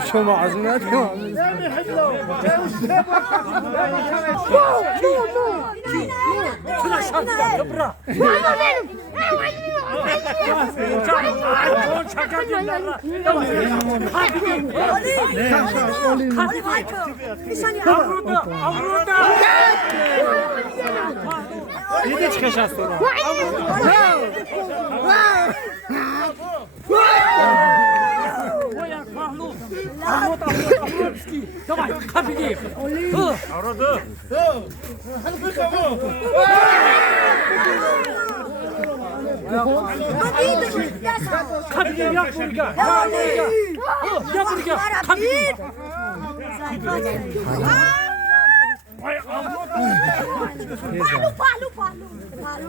شو معزوماتكم Hiç kaşastı. Давай, капитан. Aradı. Kapitан yak buraya. Yak buraya. Kapitан.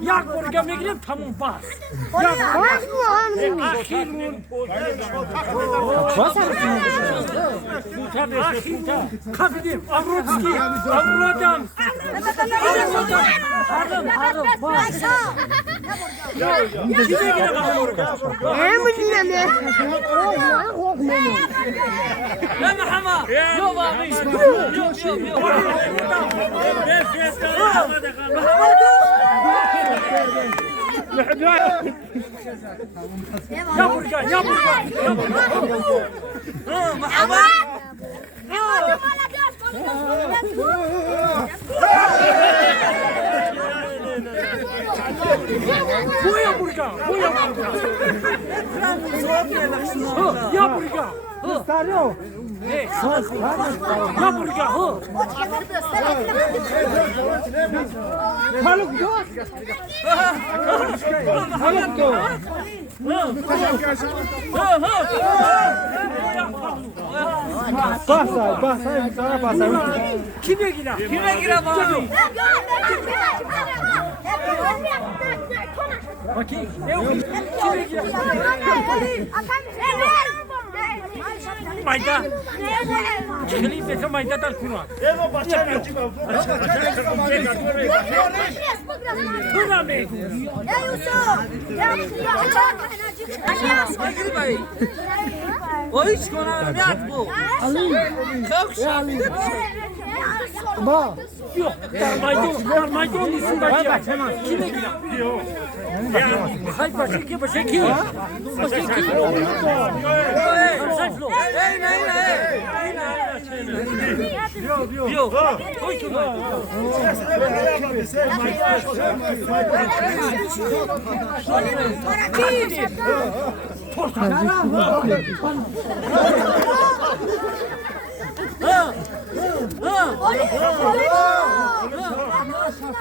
Yak buraya meglim tamam bas. Akhirun. Kapitан, Avrodski, Avrodam. Boya buraya. Ya buraya. Starıyor. Ya buraya. Haluk yok. Haluk yok. Basay, sana basay. Kime girer? Kime girer bana? Bakayım. Kime girer? Mayda. Çıkılayım desem mayda da kuna. Evo başa bir. Kuna mı? O hiç konağım bu. Çok şahane. Ba. Yok. Darmayda olmuşsun da ya. Kime girer? Hayır başka ki başka ki. Başka ki. Saçlo. Yok. Oy ki var.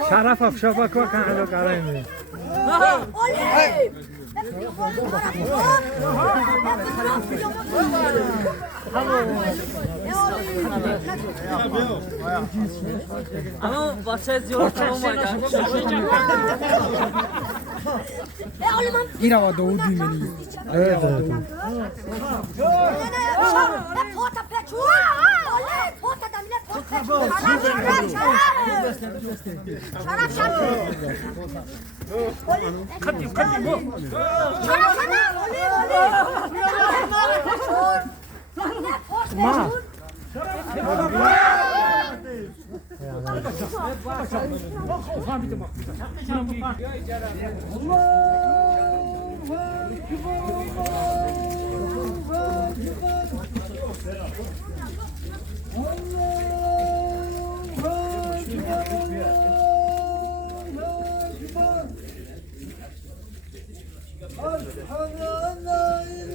Şarafov şabak var kan alo karayım. Ama başa diyor tamam İrava doğu düğmeni. Evet. Porta, Kaddim bu. Ma. Allah